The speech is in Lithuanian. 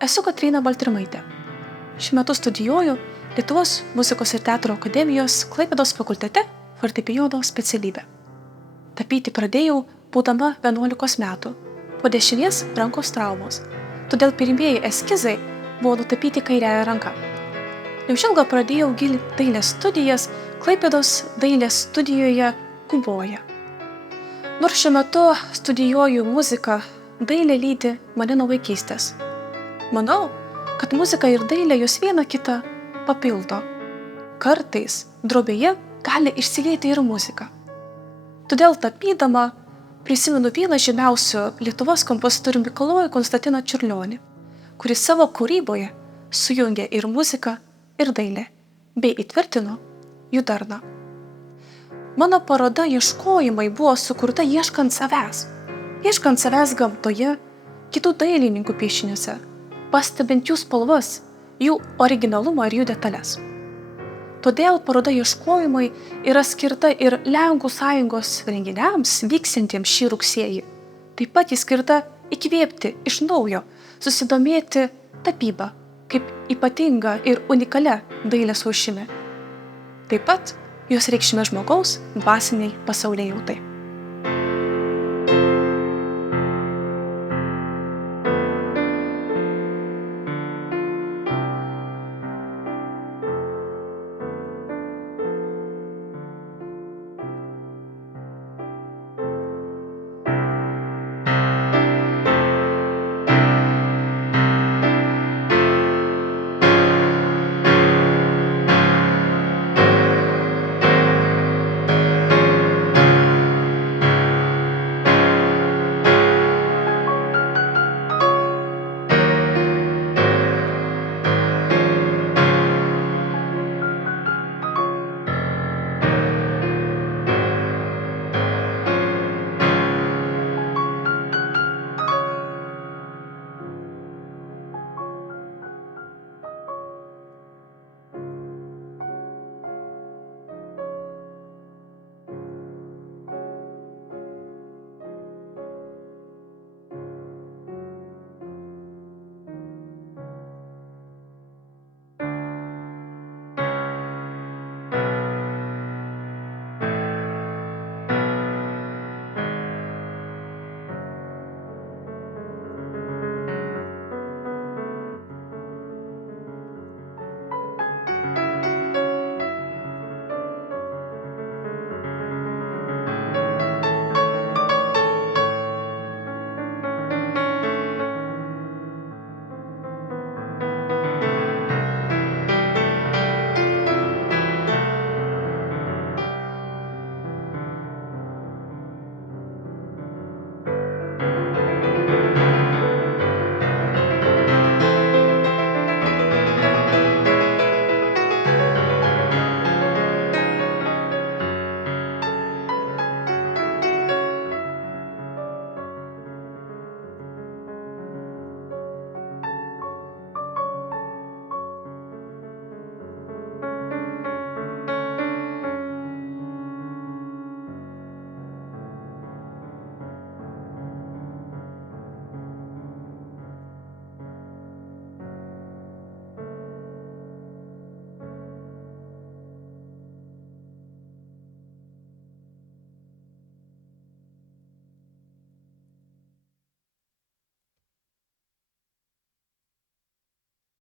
Esu Kotryna Baltrimaitė. Šiuo metu studijuoju Lietuvos muzikos ir teatro akademijos Klaipėdos fakultete fortepijono specialybę. Tapyti pradėjau būdama 11 metų, po dešinės rankos traumos, todėl pirmieji eskizai buvo nutapyti kairiąja ranka. Neužilgo pradėjau gilinti dailės studijas Klaipėdos dailės studijoje Kuboje. Nors šiuo metu studijuoju muziką, dailė lydi mane nuo vaikystės. Manau, kad muzika ir dailė jos viena kitą papildo. Kartais drobėje gali išsilieti ir muzika. Todėl tapydama prisimenu vieną žymiausių Lietuvos kompozitorių Mikalojų Konstantiną Čiurlionį, kuris savo kūryboje sujungė ir muziką, ir dailę, bei įtvirtino jų darną. Mano paroda Ieškojimai buvo sukurta ieškant savęs gamtoje, kitų dailininkų piešiniuose, pastebint jų spalvas, jų originalumą ir jų detalės. Todėl paroda Ieškojimai yra skirta ir Lenkų sąjungos renginiams vyksiantiems šį rugsėjį. Taip pat ji skirta įkvėpti iš naujo, susidomėti tapyba kaip ypatinga ir unikalia dailės rūšimi. Taip pat jos reikšmė žmogaus dvasiniai pasaulėjautai.